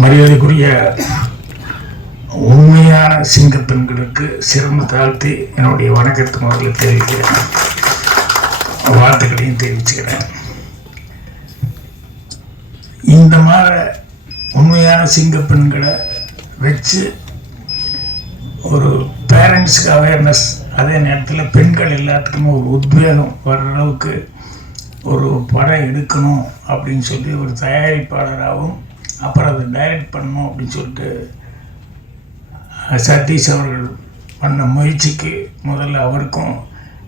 மரியாதைக்குரிய உண்மையான சிங்க பெண்களுக்கு சிரம தாழ்த்தி என்னுடைய வணக்கத்தை முதல்ல தெரிவிக்கிறேன். வாழ்த்துக்களையும் தெரிவிச்சுக்கிறேன். இந்த மாதிரி உண்மையான சிங்க பெண்களை வச்சு ஒரு பேரண்ட்ஸ்க்கு அவேர்னஸ் அதே நேரத்தில் பெண்கள் எல்லாத்துக்குமே ஒரு உத்வேகம் வர்ற அளவுக்கு ஒரு படம் எடுக்கணும் அப்படின்னு சொல்லி ஒரு தயாரிப்பாளராகவும் அப்புறம் அதை டைரக்ட் பண்ணணும் அப்படின்னு சொல்லிட்டு சதீஷ் அவர்கள் பண்ண முயற்சிக்கு முதல்ல அவருக்கும்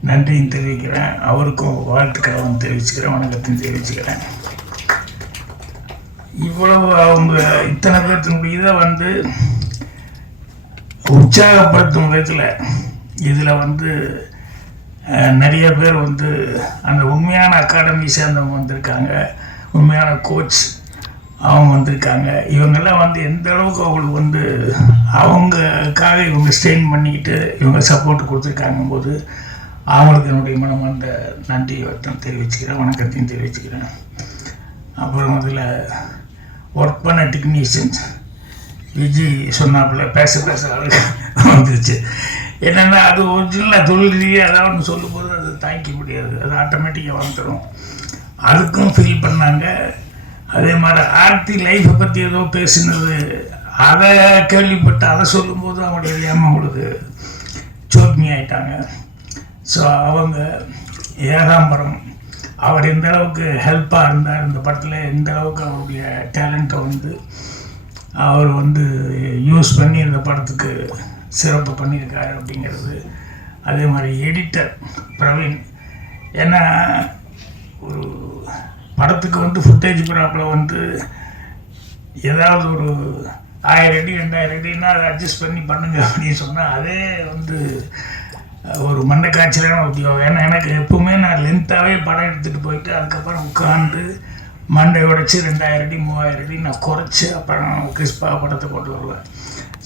நன்றியும் தெரிவிக்கிறேன். அவருக்கும் வாழ்த்துக்களும் தெரிவிச்சுக்கிறேன். வணக்கத்தையும் தெரிவிச்சுக்கிறேன். இவ்வளவு அவங்க இத்தனை பேர்த்தினுடைய இதை வந்து உற்சாகப்படுத்தும் விதத்தில் இதில் வந்து நிறைய பேர் வந்து அந்த உண்மையான அகாடமி சேர்ந்தவங்க வந்திருக்காங்க. உண்மையான கோச் அவங்க வந்திருக்காங்க. இவங்கெல்லாம் வந்து எந்த அளவுக்கு அவங்களுக்கு வந்து அவங்களுக்காக இவங்க ஸ்டெயின் பண்ணிக்கிட்டு இவங்க சப்போர்ட் கொடுத்துருக்காங்க போது அவங்களுக்கு என்னுடைய மனமார்ந்த நன்றி வருத்தம் தெரிவிச்சுக்கிறேன் வணக்கத்தையும் தெரிவிச்சுக்கிறேன். அப்புறம் அதில் ஒர்க் பண்ண டெக்னீஷியன்ஸ் விஜி சொன்னாப்புல பேச பேச வந்துருச்சு. என்னென்னா அது ஒரிஜினலாக தொழில் ரீதியாக ஏதாவது ஒன்று சொல்லும்போது அது தாங்கிக்க முடியாது. அது ஆட்டோமேட்டிக்காக வந்துடும் அதுக்கும் ஃபீல் பண்ணாங்க. அதே மாதிரி ஆர்த்தி லைஃப்பை பற்றி ஏதோ பேசினது. அதை கேள்விப்பட்டு அதை சொல்லும்போது அவங்களுடைய ஏமா அவங்களுக்கு சோக்னி ஆயிட்டாங்க. ஸோ அவங்க ஏகாம்பரம் அவர் எந்த அளவுக்கு ஹெல்ப்பாக இருந்தார் இந்த படத்தில் எந்த அளவுக்கு அவருடைய டேலண்ட்டை வந்து அவர் வந்து யூஸ் பண்ணி இந்த படத்துக்கு சிறப்பு பண்ணியிருக்காரு அப்படிங்கிறது. அதே மாதிரி எடிட்டர் பிரவீன். ஏன்னா ஒரு படத்துக்கு வந்து ஃபுட்டேஜ் ப்ராப்பில் வந்து ஏதாவது ஒரு ஆயிரம் அடி ரெண்டாயிரம் அடின்னா அதை அட்ஜஸ்ட் பண்ணி பண்ணுங்க அப்படின்னு சொன்னால் அதே வந்து ஒரு மண்ணை காய்ச்சலான உத்தியோகம். ஏன்னா எனக்கு எப்பவுமே நான் லென்த்தாகவே படம் எடுத்துகிட்டு போயிட்டு அதுக்கப்புறம் உட்காந்து மண்டை உடைச்சி ரெண்டாயிரம் அடி மூவாயிரம் அடி நான் குறைச்சி அப்புறம் கிறிஸ்பா படத்தை போட்டு வருவேன்.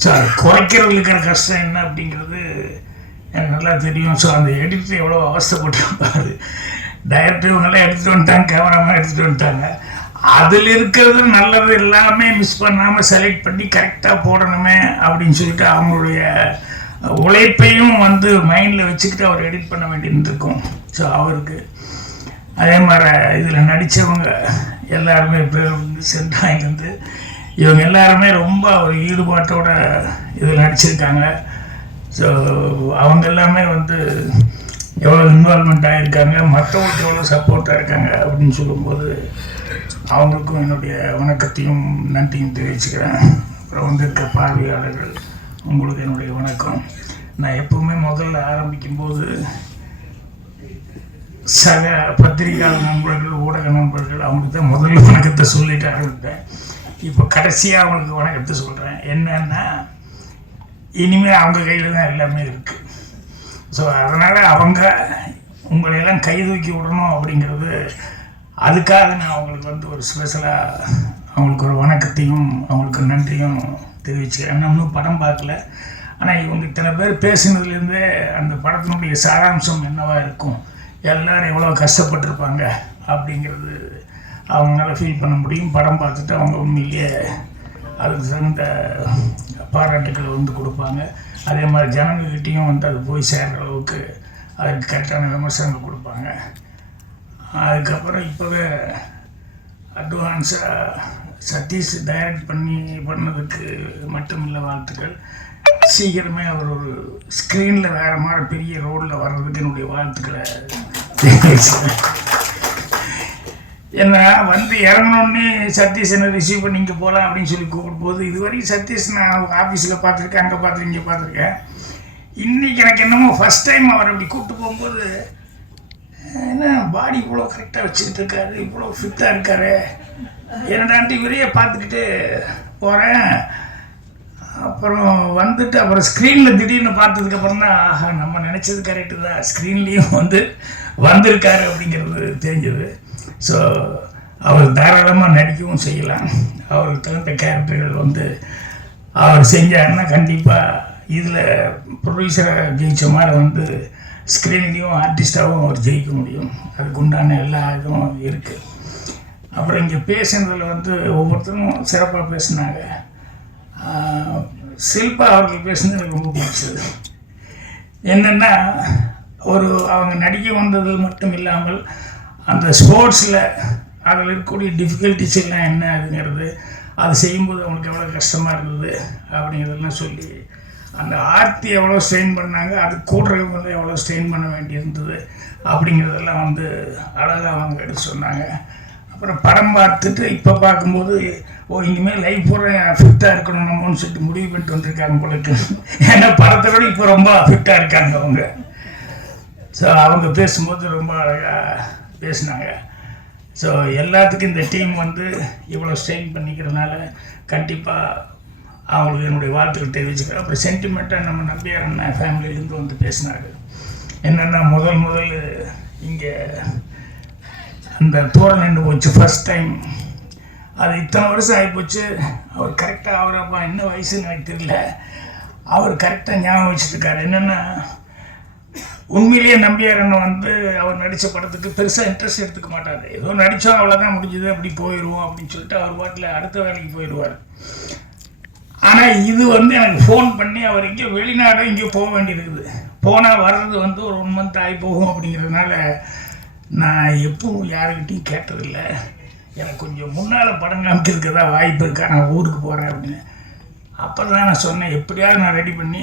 ஸோ அது குறைக்கிறதுல இருக்கிற கஷ்டம் என்ன அப்படிங்கிறது எனக்கு நல்லா தெரியும். ஸோ அந்த எடிட்டர் எவ்வளோ அவஸ்தைப்பட்டிருப்பாரு. டைரக்டர் இவங்கெல்லாம் எடுத்துகிட்டு வந்துட்டாங்க கேமராமேன் எடுத்துகிட்டு வந்துட்டாங்க. அதில் இருக்கிறது நல்லது எல்லாமே மிஸ் பண்ணாமல் செலக்ட் பண்ணி கரெக்டாக போடணுமே அப்படின்னு சொல்லிட்டு அவங்களுடைய உழைப்பையும் வந்து மைண்டில் வச்சுக்கிட்டு அவர் எடிட் பண்ண வேண்டியிருந்திருக்கும். ஸோ அவருக்கு அதே மாதிரி இதில் நடித்தவங்க எல்லாருமே பேர் வந்து சென்றாயிலேருந்து இவங்க எல்லாருமே ரொம்ப ஒரு ஈடுபாட்டோட இதில் நடிச்சிருக்காங்க. ஸோ அவங்க எல்லாமே வந்து எவ்வளோ இன்வால்மெண்ட் ஆகிருக்காங்க மற்றவங்களுக்கு எவ்வளோ சப்போர்ட்டாக இருக்காங்க அப்படின்னு சொல்லும்போது அவங்களுக்கும் என்னுடைய வணக்கத்தையும் நன்றியும் தெரிவிச்சுக்கிறேன். அப்புறம் வந்திருக்க பார்வையாளர்கள் உங்களுக்கு என்னுடைய வணக்கம். நான் எப்போவுமே முதல்ல ஆரம்பிக்கும்போது சக பத்திரிகையாளர் நண்பர்கள் ஊடக நண்பர்கள் அவங்களுக்கு தான் முதல்ல வணக்கத்தை சொல்லிட்டு ஆரம்பிப்பேன். இப்போ கடைசியாக அவங்களுக்கு வணக்கத்தை சொல்கிறேன் என்னன்னா இனிமேல் அவங்க கையில் தான் எல்லாமே இருக்குது ஸோ அதனால் அவங்க உங்களையெல்லாம் கை தூக்கி விடணும் அப்படிங்கிறது அதுக்காக நான் அவங்களுக்கு வந்து ஒரு ஸ்பெஷலாக அவங்களுக்கு ஒரு வணக்கத்தையும் அவங்களுக்கு நன்றியும் தெரிவிச்சுக்கிறேன். நான் இன்னும் படம் பார்க்கல. ஆனால் இவங்க இத்தனை பேர் பேசினதுலேருந்தே அந்த படத்தினுடைய சாராம்சம் என்னவாக இருக்கும்? எல்லோரும் எவ்வளோ கஷ்டப்பட்டிருப்பாங்க அப்படிங்கிறது அவங்களால ஃபீல் பண்ண முடியும். படம் பார்த்துட்டு அவங்க உண்மையிலேயே அதுக்கு தகுந்த பாராட்டுக்களை வந்து கொடுப்பாங்க. அதே மாதிரி ஜனங்கக்கிட்டேயும் வந்து அது போய் சேர்ற அளவுக்கு அதுக்கு கரெக்டான விமர்சனங்கள் கொடுப்பாங்க. அதுக்கப்புறம் இப்போவே அட்வான்ஸாக சதீஷ் டைரக்ட் பண்ணி பண்ணதுக்கு மட்டும் இல்லை வாழ்த்துக்கள். சீக்கிரமே அவர் ஒரு ஸ்க்ரீனில் வேறு மாதிரி பெரிய ரோடில் வர்றதுக்கு என்னுடைய வாழ்த்துக்களை என்ன வந்து இறங்கினோடனே சதீஷ் என்ன ரிசீவ் பண்ணி இங்கே போகலாம் அப்படின்னு சொல்லி கூப்பிடும்போது இது வரைக்கும் சதீஷ் நான் ஆஃபீஸில் பார்த்துருக்கேன் அங்கே பார்த்துருக்கேன் இங்கே பார்த்துருக்கேன். இன்றைக்கி எனக்கு என்னமோ ஃபஸ்ட் டைம் அவர் அப்படி கூப்பிட்டு போகும்போது என்ன பாடி இவ்வளோ கரெக்டாக வச்சுக்கிட்டு இருக்காரு இவ்வளோ ஃபிட்டாக இருக்காரு. என்னடான்ட்டு இவரையே பார்த்துக்கிட்டு போகிறேன் அப்புறம் வந்துட்டு அப்புறம் ஸ்க்ரீனில் திடீர்னு பார்த்ததுக்கப்புறம் தான் ஆஹா நம்ம நினச்சது கரெக்டு தான். ஸ்க்ரீன்லேயும் வந்து வந்திருக்காரு அப்படிங்கிறது தெரிஞ்சது. ஸோ அவர் தாராளமாக நடிக்கவும் செய்யலாம். அவருக்கு தகுந்த கேரக்டர்கள் வந்து அவர் செஞ்சாருன்னா கண்டிப்பாக இதில் ப்ரொடியூசரை ஜெயித்த மாதிரி வந்து ஸ்க்ரீன்லேயும் ஆர்டிஸ்டாகவும் அவர் ஜெயிக்க முடியும். அதுக்கு உண்டான எல்லா இதுவும் இருக்குது அப்புறம் இங்கே பேசுனதில் வந்து ஒவ்வொருத்தரும் சிறப்பாக பேசினாங்க. சில்பா அவர்கள் பேசுனது எனக்கு ரொம்ப பிடிச்சது. என்னென்னா ஒரு அவங்க நடிக்க வந்தது மட்டும் இல்லாமல் அந்த ஸ்போர்ட்ஸில் அதில் இருக்கக்கூடிய டிஃபிகல்ட்டிஸ் எல்லாம் என்ன ஆகுங்கிறது அது செய்யும்போது அவங்களுக்கு எவ்வளோ கஷ்டமாக இருந்தது அப்படிங்கிறதெல்லாம் சொல்லி அந்த ஆர்த்தி எவ்வளோ ஸ்ட்ரெயின் பண்ணாங்க அது கூடுறவங்க வந்து எவ்வளோ ஸ்ட்ரெயின் பண்ண வேண்டியிருந்தது அப்படிங்கிறதெல்லாம் வந்து அழகாக அவங்க எடுத்து சொன்னாங்க. அப்புறம் படம் பார்த்துட்டு இப்போ பார்க்கும்போது ஓ இனிமேல் லைஃப் பூரா ஃபிட்டாக இருக்கணும் நம்மன்னு சொல்லிட்டு முடிவு பண்ணிட்டு வந்திருக்காங்க போல ஏன்னா படத்தை விட இப்போ ரொம்ப ஃபிட்டாக இருக்காங்க அவங்க. ஸோ அவங்க பேசும்போது ரொம்ப அழகாக பேசினாங்க. ஸோ எல்லாத்துக்கும் இந்த டீம் வந்து இவ்வளோ ஸ்ட்ரெயின் பண்ணிக்கிறதுனால கண்டிப்பாக அவங்களுக்கு என்னுடைய வாழ்த்துக்கள் தெரிவிச்சுக்கிறேன். அப்புறம் சென்டிமெண்ட்டாக நம்ம நம்பியார் அண்ணன் ஃபேமிலியிலேருந்து வந்து பேசினாரு. என்னென்னா முதல் முதல் இங்கே அந்த தூரம் நின்று போச்சு ஃபர்ஸ்ட் டைம் அது இத்தனை வருஷம் ஆகிப்போச்சு அவர் கரெக்டாக அவர் அப்பா என்ன வயசுன்னு எனக்கு தெரியல. அவர் கரெக்டாக ஞாபகம் வச்சுருக்காரு என்னென்னா உண்மையிலேயே நம்பியார் அண்ணன் வந்து அவர் நடித்த படத்துக்கு பெருசாக இன்ட்ரெஸ்ட் எடுத்துக்க மாட்டார். ஏதோ நடித்தோம் அவ்வளோதான் முடிஞ்சது அப்படி போயிடுவோம் அப்படின்னு சொல்லிட்டு அவர் பாட்டில் அடுத்த வேலைக்கு போயிடுவார். ஆனால் இது வந்து எனக்கு ஃபோன் பண்ணி அவர் இங்கே வெளிநாடு இங்கே போக வேண்டியிருக்குது. போனால் வர்றது வந்து ஒரு ஒன் மந்த் ஆகி போகும் அப்படிங்கிறதுனால நான் எப்பவும் யாருக்கிட்டையும் கேட்டதில்லை. எனக்கு கொஞ்சம் முன்னால் படம் காமிக்கிறதுக்கு தான் வாய்ப்பு இருக்கா? நான் ஊருக்கு போகிறேன் அப்படின்னு. அப்போ தான் நான் சொன்னேன் எப்படியாவது நான் ரெடி பண்ணி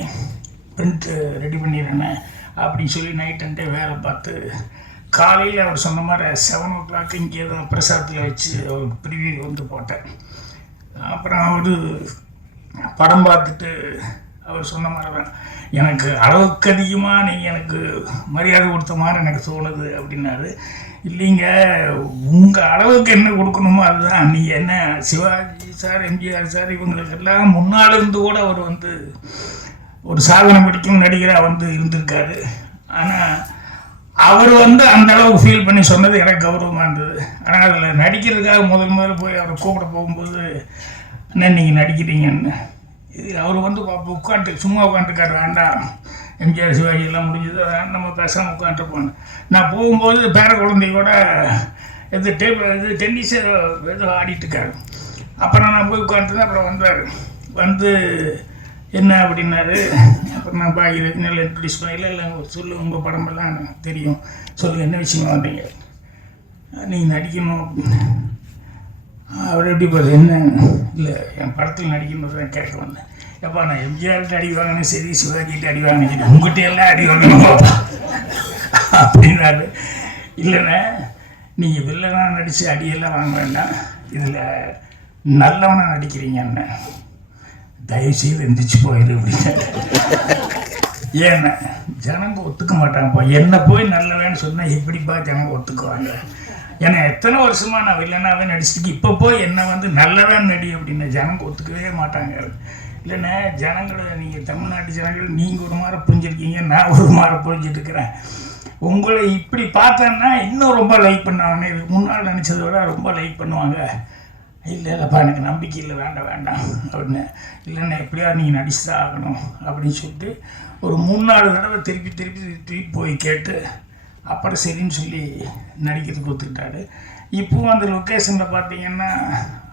பிரிண்ட்டு ரெடி பண்ணிடுறேனே அப்படின்னு சொல்லி நைட் அண்டே வேலை பார்த்து காலையில் அவர் சொன்ன மாதிரி செவன் ஓ கிளாக் இங்கே தான் பிரசாத்தில் வச்சு அவர் ப்ரிவியூ வந்து போட்டேன் அப்புறம் அவர் படம் பார்த்துட்டு அவர் சொன்ன மாதிரி தான் எனக்கு அளவுக்கு அதிகமாக நீங்கள் எனக்கு மரியாதை கொடுத்த மாதிரி எனக்கு தோணுது அப்படின்னாரு. இல்லைங்க உங்கள் அளவுக்கு என்ன கொடுக்கணுமோ அதுதான். நீங்கள் என்ன சிவாஜி சார் எம்ஜிஆர் சார் இவங்களுக்கெல்லாம் முன்னால் இருந்து கூட அவர் வந்து ஒரு சாதனை பிடிக்கும் நடிகராக வந்து இருந்திருக்காரு. ஆனால் அவர் வந்து அந்த அளவுக்கு ஃபீல் பண்ணி சொன்னது எனக்கு கௌரவமாக இருந்தது. ஆனால் அதில் நடிக்கிறதுக்காக முதல் முதல்ல போய் அவரை கூப்பிட போகும்போது என்ன நீங்கள் நடிக்கிறீங்கன்னு. இது அவர் வந்து உட்காந்து உட்காந்துட்டு சும்மா உட்காந்துருக்காரு வேண்டாம். எம்ஜிஆர் சிவாஜி எல்லாம் முடிஞ்சது. அதனால் நம்ம பேசாமல் உட்காந்துருப்போம் நான் போகும்போது பேர குழந்தையோட இது டேப் இது டென்னிஸ் ஏதோ ஆடிட்டுருக்காரு அப்புறம் நான் போய் உட்காந்துருந்தேன் அப்புறம் வந்தார். வந்து என்ன அப்படின்னாரு? அப்புறம் நான் பாக்கி ரஜினியில் இன்ட்ரடியூஸ் பண்ண இல்லை இல்லை சொல்லு உங்கள் படமெல்லாம் எனக்கு தெரியும். சொல்லுங்கள் என்ன விஷயமா வந்தீங்க நீங்கள் நடிக்கணும். அப்படின்னு. அவர் எப்படி பாரு என்ன? இல்லை என் படத்தில் நடிக்கணும் தான் கேட்க வந்தேன். எப்பா நான் எம்ஜிஆர்கிட்ட அடி வாங்கினேன் சரி சிவாஜிகிட்ட அடி வாங்கினேன் சரி உங்ககிட்ட எல்லாம் அடி வாங்கணும் அப்படின்னாரு. இல்லைண்ணே நீங்கள் வில்லனாக நடித்து அடியெல்லாம் வாங்க வேண்டாம். இதில் நல்லவனாக நடிக்கிறீங்க என்ன தயவுசெய்து எந்திரிச்சு போயிரு அப்படின்னு. ஏன்னா ஜனங்க ஒத்துக்க மாட்டாங்கப்பா. என்ன போய் நல்லவேன்னு சொன்னால் எப்படிப்பா ஜனங்க ஒத்துக்குவாங்க? ஏன்னா எத்தனை வருஷமா நான் வில்லனாவே நடிச்சிருக்கு இப்போ போய் என்ன வந்து நல்லவேன் நடி அப்படின்னு ஜனங்க ஒத்துக்கவே மாட்டாங்க. இல்லைண்ணே ஜனங்களை நீங்கள் தமிழ்நாட்டு ஜனங்கள் நீங்கள் ஒரு மாதிரி புரிஞ்சிருக்கீங்க நான் ஒரு மாதிரி புரிஞ்சிட்டு இருக்கிறேன் உங்களை இப்படி பார்த்தேன்னா இன்னும் ரொம்ப லைக் பண்ணுவாங்க இதுக்கு முன்னால் நினச்சதை விட ரொம்ப லைக் பண்ணுவாங்க. இல்லை இல்லைப்பா எனக்கு நம்பிக்கை இல்லை வேண்டாம் வேண்டாம் அப்படின்னு. இல்லைன்னா எப்படியா நீங்கள் நடிச்சு தான் ஆகணும் அப்படின்னு சொல்லிட்டு ஒரு மூணு நாலு தடவை திருப்பி திருப்பி திருப்பி போய் கேட்டு அப்புறம் சரின்னு சொல்லி நடிக்கிறதுக்கு ஒத்துக்கிட்டாரு. இப்போவும் அந்த லொக்கேஷனில் பார்த்தீங்கன்னா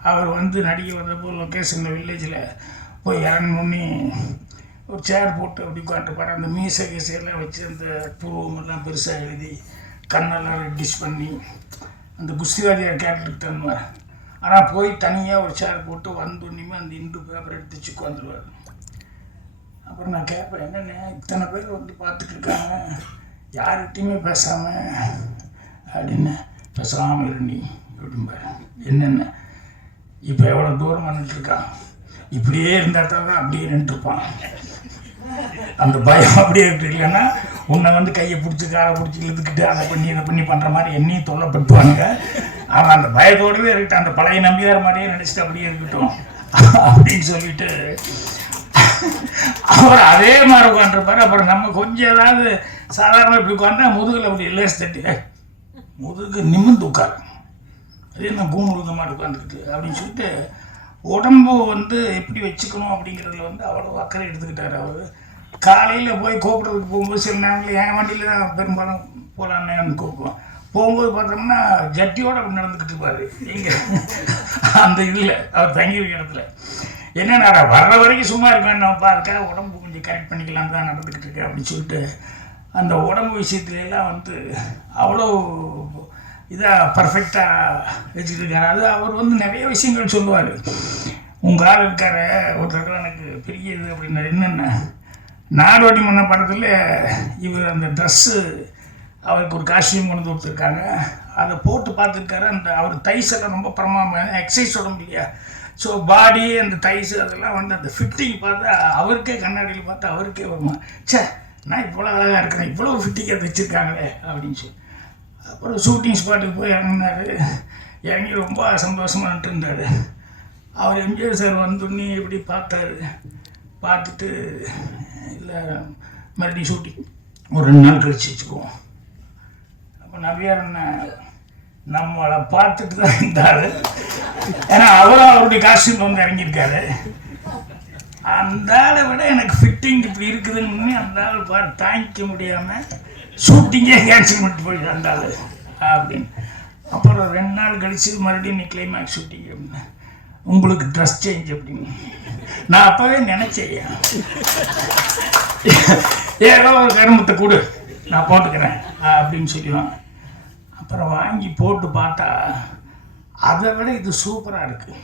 அவர் வந்து நடிக்க வந்தப்போ லொக்கேஷனில் வில்லேஜில் போய் இறங்கணுன்னே ஒரு சேர் போட்டு அப்படி உட்காந்துருப்பாரு அந்த மீசை கீசையெல்லாம் வச்சு அந்த பூவமெல்லாம் பெருசாக எழுதி கண்ணெல்லாம் ரெட்டிஷ் பண்ணி அந்த குஸ்திவாதியார் கேரக்டருக்கு தருவார். ஆனால் போய் தனியாக ஒரு சேர் போட்டு வந்தோன்னையுமே அந்த இண்டு பேப்பர் எடுத்து வச்சு உட்காந்துருவார் அப்புறம் நான் கேட்பேன் என்னென்ன இத்தனை பேர் வந்து பார்த்துட்டு இருக்காங்க யார்கிட்டையுமே பேசாமல் அப்படின்னு பேசாமல் இருந்தி அப்படிம்பாரு. என்னென்ன? இப்போ எவ்வளோ தூரம் வந்துட்டுருக்கான் இப்படியே இருந்தால் தான் அப்படியே நின்றுருப்பான் அந்த பயம் அப்படியே இருக்கு இல்லைன்னா உன்னை வந்து கையை பிடிச்சி காலை பிடிச்சி இழுத்துக்கிட்டு அதை பண்ணி இதை பண்ணி பண்ணுற மாதிரி என்னையும் தொல்லைப்படுத்துவாங்க அவன் அந்த பயத்தோடவே இருக்கட்டும் அந்த பழைய நம்பியார் மாதிரியே நடிச்சுட்டு அப்படியே இருக்கட்டும். அப்படின்னு சொல்லிட்டு அவர் அதே மாதிரி உட்காந்துருப்பாரு அப்புறம் நம்ம கொஞ்சம் ஏதாவது சாதாரண இப்படி உட்காந்தா முதுகில் அப்படி லேஸ் தட்டி முதுகு நிமிர்ந்து உட்காரு. அதே நான் கூண் உழுந்த மாதிரி உட்காந்துக்கிட்டு அப்படின்னு சொல்லிட்டு உடம்பு வந்து எப்படி வச்சுக்கணும் அப்படிங்கிறதுல வந்து அவ்வளோ அக்கறை எடுத்துக்கிட்டார் அவர். காலையில் போய் கூப்பிட்றதுக்கு போகும்போது சில நேரங்களில் என் வண்டியில் தான் பெரும்பாலும் போகலான்னு கூப்பிடுவோம் போகும்போது பார்த்தோம்னா ஜட்டியோட அப்படி நடந்துக்கிட்டு இருப்பாரு. இங்கே அந்த இதில் அவர் தங்கியிருக்க இடத்துல. என்னடா வர்ற வரைக்கும் சும்மா இருக்க அதுக்காக உடம்பு கொஞ்சம் கரெக்ட் பண்ணிக்கலாம் தான் நடந்துக்கிட்டு இருக்கேன் அப்படின்னு சொல்லிட்டு அந்த உடம்பு விஷயத்துலலாம் வந்து அவ்வளோ இதாக பர்ஃபெக்டாக வச்சுட்டு இருக்காரு. அது அவர் வந்து நிறைய விஷயங்கள் சொல்லுவார். உங்கள் ஆள் இருக்கார ஒரு தடவை எனக்கு பெரிய இது அப்படின்னாரு. என்னென்ன? நாடோடி மன்ன படத்தில் இவர் அந்த ட்ரெஸ்ஸு அவருக்கு ஒரு காஸ்டியூம் கொண்டு கொடுத்துருக்காங்க. அதை போட்டு பார்த்துருக்காரு. அந்த அவர் தைஸ் எல்லாம் ரொம்ப பிரமாம எக்ஸசைஸ் சொல்ல இல்லையா ஸோ பாடி அந்த தைஸ் அதெல்லாம் வந்து அந்த ஃபிட்டிங் பார்த்தா அவருக்கே கண்ணாடியில் பார்த்தா அவருக்கே வருமா ச்சே நான் இவ்வளோ அழகாக இருக்கிறேன் இவ்வளோ ஃபிட்டிங்காக தைச்சிருக்காங்களே அப்படின்னு சொல்லி. அப்புறம் ஷூட்டிங் ஸ்பாட்டுக்கு போய் இறங்கினார். இறங்கி ரொம்ப சந்தோஷமாக இருந்தார் அவர் எம்ஜிஆர் சார் வந்தோடனே இப்படி பார்த்தாரு. பார்த்துட்டு இல்லை மறுபடியும் ஷூட்டிங் ஒரு ரெண்டு நாள் கழிச்சு வச்சுக்குவோம். நவியார் நம்மளை பார்த்துட்டு தான் இருந்தார். ஏன்னா அவரும் அவருடைய காஸ்டியூம் வந்து இறங்கியிருக்காரு. அந்த ஆளை விட எனக்கு ஃபிட்டிங் இப்படி இருக்குதுன்னு அந்த ஆள் பாரு தாங்கிக்க முடியாமல் ஷூட்டிங்கே கேன்சல் பண்ணிட்டு போயிட்டு அந்த ஆள். அப்படின்னு. அப்புறம் ரெண்டு நாள் கழித்து மறுபடியும் நீ கிளைமேக்ஸ் ஷூட்டிங் அப்படின்னு. உங்களுக்கு ட்ரெஸ் சேஞ்ச் அப்படின்னு. நான் அப்போவே நினச்சேன் ஏதோ ஒரு கருமத்தை கொடு. நான் போட்டுக்கிறேன் அப்படின்னு சொல்லுவான் அப்புறம் வாங்கி போட்டு பார்த்தா அதை விட இது சூப்பராக இருக்குது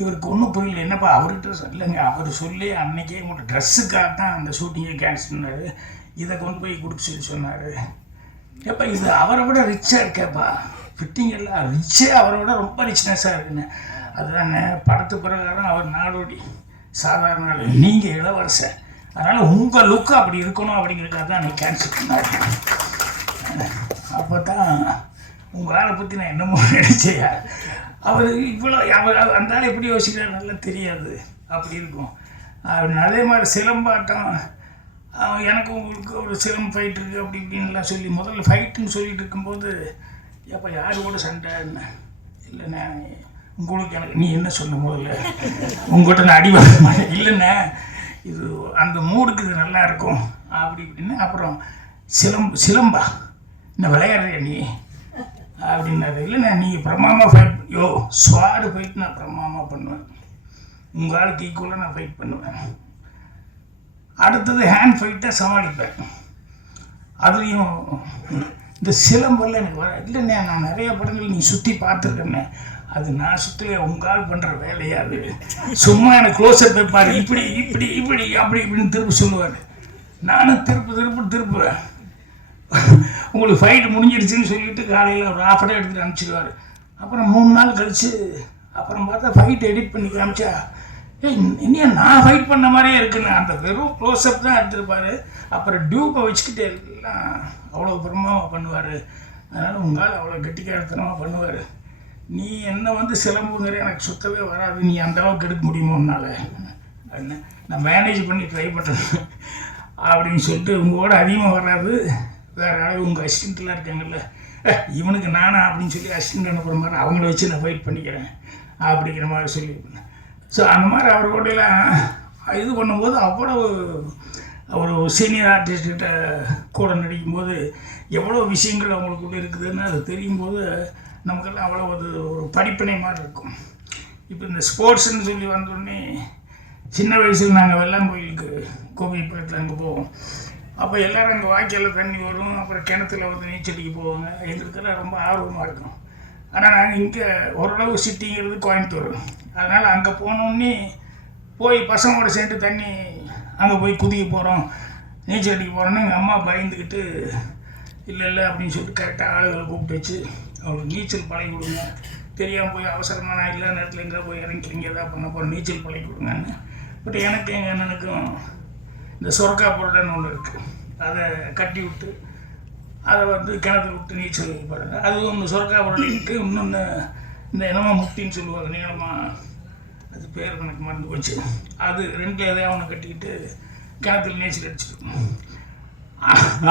இவருக்கு ஒன்றும் புரியல. என்னப்பா அவர்கிட்ட சொல்லுங்க அவர் சொல்லி அன்னைக்கே உங்கள்கிட்ட ட்ரெஸ்ஸுக்காக தான் அந்த ஷூட்டிங்கை கேன்சல் பண்ணார். இதை கொண்டு போய் கொடுக்க சொல்லி சொன்னார். ஏப்பா இது அவரை விட ரிச்சாக இருக்கேப்பா. ஃபிட்டிங் எல்லாம் ரிச்சே அவரை விட ரொம்ப ரிச்னஸாக இருக்குங்க அதுதானே படத்து பிரகாரம் அவர் நாடோடி. சாதாரண நாள் நீங்கள் இளவரசர். அதனால் உங்கள் லுக்கு அப்படி இருக்கணும் அப்படிங்கிறதுக்காக தான் நீ கேன்சல் பண்ணாரு. அப்போ தான் உங்கள் ஆளை பற்றி நான் என்னமோ நினைச்சேயா அவர் இவ்வளோ அவர் அந்த ஆள் எப்படி யோசிக்கிறார்? நல்லா தெரியாது. அப்படி இருக்கும். அதே மாதிரி சிலம்பாட்டம் எனக்கு உங்களுக்கு ஒரு சிலம் ஃபைட் இருக்குது அப்படி இப்படின்லாம் சொல்லி முதல்ல ஃபைட்டுன்னு சொல்லிட்டு இருக்கும்போது எப்போ யார் கூட சண்டை? என்ன? இல்லைண்ணே உங்களுக்கு எனக்கு நீ என்ன சொன்ன முதல்ல? உங்கள்கிட்ட நான் அடி வாங்க இல்லைண்ணே இது அந்த மூடுக்கு இது நல்லா இருக்கும். அப்படி இப்படின்னு அப்புறம் சிலம்பு சிலம்பா? என்ன விளையாடுறியா நீ? அப்படின்னாரு. இல்லைண்ணே நீங்கள் பிரமாமா ஃபைட் யோ ஸ்வாடு ஃபைட் நான் பிரமாமா பண்ணுவேன். உங்கள் ஆளுக்கு ஈக்குவலாக நான் ஃபைட் பண்ணுவேன். அடுத்தது ஹேண்ட் ஃபைட்டை சமாளிப்பேன். அதுலேயும் இந்த சிலம்பெல்லாம் எனக்கு வர இல்லைண்ணே நான் நிறைய படங்கள் நீ சுற்றி பார்த்துருக்கேண்ணே. அது நான் சுற்றிலே உங்கால் பண்ணுற வேலையா அது? சும்மா எனக்கு க்ளோஸர் வைப்பார். இப்படி இப்படி இப்படி அப்படி இப்படின்னு திருப்பி சொல்லுவார். நானும் திருப்பு திருப்பு திருப்புவேன். உங்களுக்கு ஃபைட் முடிஞ்சிடுச்சுன்னு சொல்லிட்டு காலையில் ஒரு ஆஃப் டே எடுத்துகிட்டு அனுப்பிச்சிடுவார். அப்புறம் மூணு நாள் கழிச்சு அப்புறம் பார்த்தா ஃபைட் எடிட் பண்ணி காமிச்சா ஏய் இன்னும் நான் ஃபைட் பண்ண மாதிரியே இருக்குன்னு. அந்த வெறும் க்ளோஸ்அப் தான் எடுத்திருப்பாரு. அப்புறம் டியூப்பை வச்சுக்கிட்டு எல்லாம் அவ்வளோ பிரமாவாக பண்ணுவார். அதனால் உங்களால் அவ்வளோ கெட்டிக்காரத்தனமாக பண்ணுவார். நீ என்ன வந்து சிலம்புங்கிற எனக்கு சுத்தவே வராது. நீ அந்த அளவுக்கு எடுக்க முடியுமோ உன்னால்? என்ன? நான் மேனேஜ் பண்ணி ட்ரை பண்ணுறேன் அப்படின்னு சொல்லிட்டு உங்களோட அதிகமாக வராது. வேறு ஆள் உங்கள் அசிஸ்டண்ட்லாம் இருக்காங்கல்ல. இவனுக்கு நானா அப்படின்னு சொல்லி அசிஸ்டண்ட் அனுப்புகிற மாதிரி அவங்கள வச்சு நான் ஃபைட் பண்ணிக்கிறேன் அப்படிங்கிற மாதிரி சொல்லி ஸோ அந்த மாதிரி அவரோடையெல்லாம் இது பண்ணும்போது அவ்வளவு ஒரு சீனியர் ஆர்டிஸ்ட்கிட்ட கூட நடிக்கும்போது எவ்வளோ விஷயங்கள் அவங்களுக்குள்ள இருக்குதுன்னு அது தெரியும் போது நமக்கெல்லாம் அவ்வளோ ஒரு ஒரு படிப்பினை மாதிரி இருக்கும். இப்போ இந்த ஸ்போர்ட்ஸுன்னு சொல்லி வந்தோடனே சின்ன வயசில் நாங்கள் வெள்ளாங்கோயிலுக்கு கோபிப்பேட்டில் அங்கே போவோம். அப்போ எல்லோரும் அங்கே வாய்க்காலில் தண்ணி வரும் அப்புறம் கிணத்துல வந்து நீச்சலுக்கு போவாங்க. எங்களுக்கெல்லாம் ரொம்ப ஆர்வமாக இருக்கும். ஆனால் நாங்கள் இங்கே ஓரளவு சிட்டிங்கிறது கோயம்புத்தூர். அதனால் அங்கே போனோடனே போய் பசங்களோட சேர்ந்து தண்ணி அங்கே போய் குதிக்க போகிறோம் நீச்சல் அடிக்க போகிறோன்னு எங்கள் அம்மா பயந்துக்கிட்டு இல்லை இல்லை அப்படின்னு சொல்லிட்டு கரெக்டாக ஆளுகளை கூப்பிட்டு வச்சு அவங்களுக்கு நீச்சல் பழகி கொடுங்க. தெரியாமல் போய் அவசரமாக நான் இல்லாத நேரத்தில் எங்கே போய் இறங்கிக்கிறீங்க எதாவது பண்ண போகிறோம் நீச்சல் பழகி கொடுங்கன்னு. பட் எனக்கு எங்கள் அண்ணனுக்கும் இந்த சொரக்கா பொருள்னு ஒன்று இருக்குது அதை கட்டி விட்டு அதை வந்து கிணத்துல விட்டு நீச்சல் பாருங்கள் அது ஒன்று சொரக்கா பொருள் இருக்குது இன்னொன்று இந்த என்னமோ முட்டின்னு சொல்லுவாங்க. நீளமாக அது பேர் எனக்கு மறந்து போச்சு. அது ரெண்டு எதையா ஒன்று கட்டிக்கிட்டு கிணத்துல நீச்சல் அடிச்சிருக்கோம்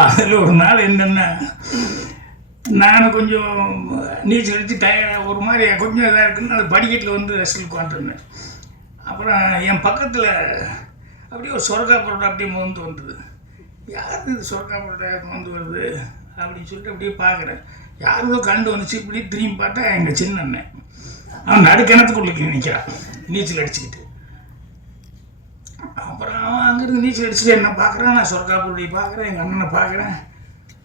அதில் ஒரு நாள் என்னென்னா நான் கொஞ்சம் நீச்சல் அடித்து டயர்டாக ஒரு மாதிரி கொஞ்சம் இதாக இருக்குன்னு அது படிக்கட்டில் வந்து ரெஸ்டில் உட்காந்துருந்தேன் அப்புறம் என் பக்கத்தில் அப்படியே ஒரு சொரக்கா பரோட்டா அப்படியே மோந்து வந்தது யார் இது சொர்க்கா பரோட்டா மோந்து வருது அப்படின்னு சொல்லிட்டு அப்படியே பார்க்குறேன். யாருதோ கண்டு வந்துச்சு. இப்படி திரும்பி பார்த்தா எங்கள் சின்ன அண்ணன் அவன் நடுக்கிணத்துக்குள்ளே நிற்கிறான் நீச்சல் அடிச்சுக்கிட்டு. அப்புறம் அவன் அங்கேருந்து நீச்சல் அடிச்சுட்டு என்ன பார்க்குறான். நான் சொர்க்காப்பூருடைய பார்க்குறேன். எங்கள் அண்ணனை பார்க்குறேன்.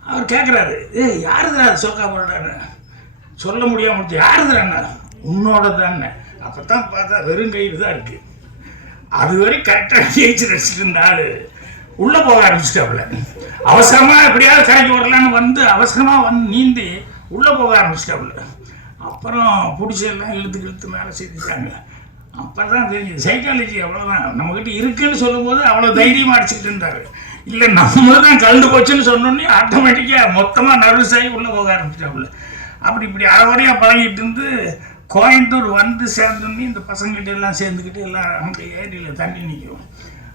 அவர் கேட்குறாரு ஏய் யாருதுடா அது சொர்க்காப்பூரோட சொல்ல முடியாமல் முடிச்சு யாருதுடா அண்ணா? உன்னோட தான் அப்போ தான் பார்த்தா வெறும் கயிறு தான் இருக்குது அது வரை கரெக்டாக ஜெயிச்சு அடிச்சுட்டு இருந்தாள் உள்ளே போக ஆரம்பிச்சிட்டாப்புல. அவசரமாக எப்படியாவது கரைக்கு வரலான்னு வந்து அவசரமாக வந்து நீந்தி உள்ளே போக ஆரம்பிச்சிட்டாப்புல. அப்புறம் பிடிச்சி எல்லாம் இழுத்து இழுத்து மேலே சேர்த்துட்டாங்க அப்புறம் தான் தெரிஞ்சது சைக்காலஜி அவ்வளோதான் நம்மக்கிட்ட இருக்குன்னு சொல்லும்போது அவ்வளோ தைரியமாக அடிச்சுக்கிட்டு இருந்தார். இல்லை நம்ம தான் கலந்து போச்சுன்னு சொன்னோன்னே ஆட்டோமேட்டிக்காக மொத்தமாக நர்வஸ் ஆகி உள்ளே போக ஆரம்பிச்சிட்டாப்புல. அப்படி இப்படி அறவரையாக பழகிட்டு இருந்து கோயம்புத்தூர் வந்து சேர்ந்தோன்னே இந்த பசங்கள்கிட்ட எல்லாம் சேர்ந்துக்கிட்டு எல்லாம் அந்த ஏரியில் தண்ணி நிற்கும்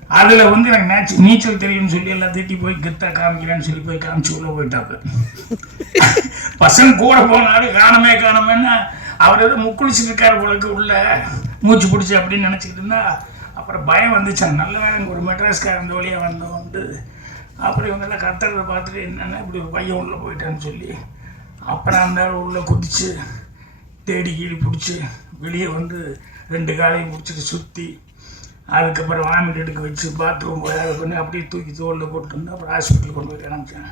அதில் வந்து எனக்கு நேச்சு நீச்சல் தெரியும்னு சொல்லி எல்லாம் திட்டி போய் கெத்தா காமிக்கிறேன்னு சொல்லி போய் காமிச்சு உள்ளே போயிட்டாப்பு பசங்க கூட போனாலும் காணமே காணமேன்னா அவர் எதோ முக்குளிச்சுட்டு இருக்காரு உங்களுக்கு உள்ள. மூச்சு பிடிச்சி அப்படின்னு நினச்சிக்கிட்டு இருந்தா அப்புறம் பயம் வந்துச்சு. நல்ல வேலை ஒரு மெட்ராஸ்கார் அந்த வழியாக வந்தோம் வந்து. அப்புறம் இவங்கெல்லாம் கத்துறதை பார்த்துட்டு என்னென்னா இப்படி ஒரு பையன் உள்ளே போயிட்டான்னு சொல்லி அப்புறம் அந்த உள்ளே குதிச்சு தேடி கீழி பிடிச்சி வெளியே வந்து ரெண்டு காலையும் பிடிச்சிட்டு சுற்றி அதுக்கப்புறம் வாமிட் எடுக்க வச்சு பாத்ரூம் போய் அதை பண்ணி அப்படியே தூக்கி தோலில் போட்டு வந்து அப்புறம் ஹாஸ்பிட்டலுக்கு கொண்டு போய் காமிச்சேன்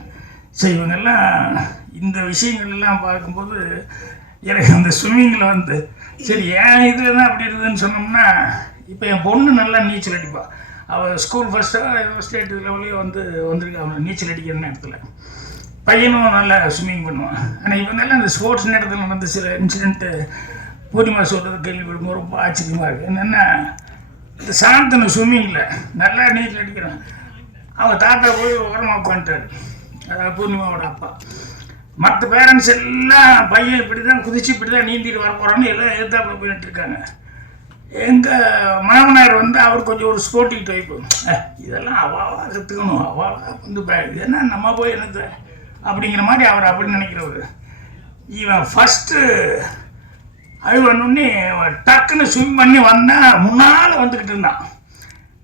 ஸோ இவங்கெல்லாம் இந்த விஷயங்கள்லாம் பார்க்கும்போது எனக்கு அந்த ஸ்விம்மிங்கில் வந்து சரி ஏன் இதில் தான் அப்படி இருக்குதுன்னு சொன்னோம்னா இப்போ என் பொண்ணு நல்லா நீச்சல் அடிப்பாள் அவள் ஸ்கூல் ஃபஸ்ட்டாக ஸ்டேட் லெவலே வந்து வந்திருக்கா. அவனை நீச்சல் அடிக்கிற நேரத்தில். பையனும் நல்லா ஸ்விம்மிங் பண்ணுவான். ஆனால் இவங்கெல்லாம் அந்த ஸ்போர்ட்ஸ் நேரத்தில் நடந்த சில இன்சிடென்ட்டு பூர்ணிமா சொல்கிறது கேள்விப்படும்போது ரொம்ப ஆச்சரியமாக இருக்குது என்னென்னா இந்த சாந்தனு ஸ்விம்மிங்கில் நல்லா நீச்சல் அடிக்கிறான். அவங்க தாத்தா போய் உரமாக உட்காந்துட்டாரு. அதாவது பூர்ணிமாவோட அப்பா. மற்ற பேரண்ட்ஸ் எல்லாம் பையன் இப்படி தான் குதிச்சு இப்படி தான் நீந்திட்டு வர போகிறான்னு எல்லாம் எதிர்த்தாப்பில் போயிட்டு இருக்காங்க. எங்கள் மாமனார் வந்து அவர் கொஞ்சம் ஒரு ஸ்போர்ட்டிங் டைப்பு இதெல்லாம் அவாவா கற்றுக்கணும் அவாவா வந்து என்ன நம்ம போய் என்னது அப்படிங்கிற மாதிரி அவர் அப்படி நினைக்கிறவர். இவன் ஃபஸ்ட்டு அழுவணுன்னே டக்குன்னு ஸ்விம் பண்ணி வந்தால் முன்னால் வந்துக்கிட்டு இருந்தான்.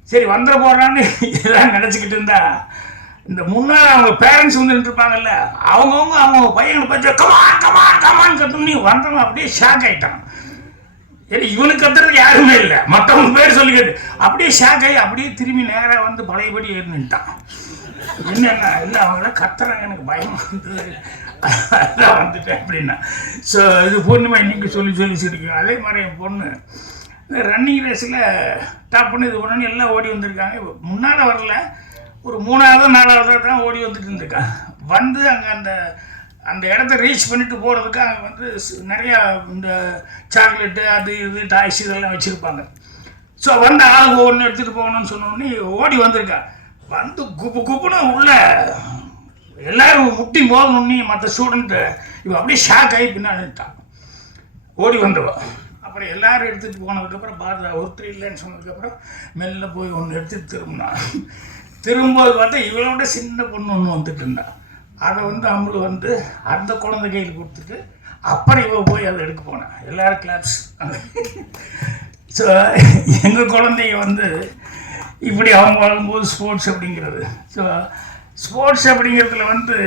சரி வந்துட போகிறான்னு இதெல்லாம் நினச்சிக்கிட்டு இருந்தா இந்த முன்னால் அவங்க பேரண்ட்ஸ் வந்து இருப்பாங்கல்ல அவங்கவுங்க அவங்க பையனை பார்த்து கமான் கமான் கமான் கத்துன்னு வந்தவன் அப்படியே ஷாக் ஆகிட்டான் ஏன்னா இவனுக்கு கத்துறதுக்கு யாருமே இல்லை. மற்றவங்க பேர் சொல்லிக்கிட்டு அப்படியே ஷாக் ஆகி அப்படியே திரும்பி நேராக வந்து பழையபடி ஏறிட்டான் என்னென்ன இல்லை அவங்க கத்துறாங்க எனக்கு பயமாக இருந்தது அதான் வந்துட்டேன் அப்படின்னா. ஸோ இது பூர்ணிமா இன்னைக்கு சொல்லி சொல்லி சிரிக்கும் அதே மாதிரி என் பொண்ணு. இந்த ரன்னிங் ரேஸில் டாப் பண்ணி இது பண்ணி எல்லாம் ஓடி வந்திருக்காங்க. முன்னால் வரல. ஒரு மூணாவது நாலாவது தான் ஓடி வந்துட்டு இருந்திருக்கா. வந்து அங்கே அந்த அந்த இடத்த ரீச் பண்ணிட்டு போகிறதுக்கு அங்கே வந்து நிறையா இந்த சாக்லேட்டு அது இது டாய்ஸ் இதெல்லாம் வச்சுருப்பாங்க. ஸோ வந்து ஆளுக்கு ஒன்று எடுத்துகிட்டு போகணும்னு சொன்னோடனே ஓடி வந்திருக்கா. வந்து குப்பு குப்புன்னு உள்ள எல்லாரும் முட்டி மோதணுன்னே மற்ற ஸ்டூடெண்ட்டு இவன் அப்படியே ஷாக் ஆகி பின்னாடிட்டான் ஓடி வந்துடுவான் அப்புறம் எல்லாரும் எடுத்துகிட்டு போனதுக்கப்புறம் பார்த்தா ஒருத்தர் இல்லைன்னு சொன்னதுக்கப்புறம் மெல்ல போய் ஒன்று எடுத்துட்டு திரும்பினான் திரும்பும்போது பார்த்தா இவளோட சின்ன பொண்ணு ஒன்று வந்துட்டு இருந்தான் அதை வந்து அவங்கள வந்து அந்த குழந்தை கையில் கொடுத்துட்டு அப்புறம் இவ போய் அதை எடுக்க போனேன் எல்லாரும் கிளாப்ஸ் ஸோ எங்கள் குழந்தைய வந்து இப்படி அவங்க வளரும்போது ஸ்போர்ட்ஸ் அப்படிங்கிறது. ஸோ ஸ்போர்ட்ஸ் அப்படிங்கிறதுல வந்து